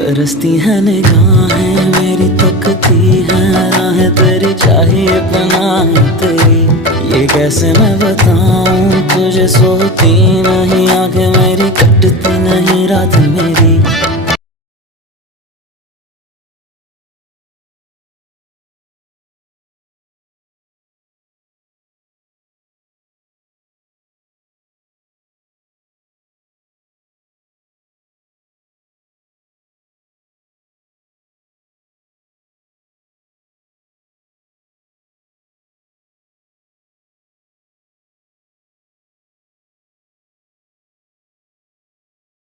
तरसती है निगाहें मेरी, तकती है राहें तेरी, चाहिए पनाह तेरी। ये कैसे मैं बताऊं तुझे, सोती नहीं आंखें मेरी, कटती नहीं रात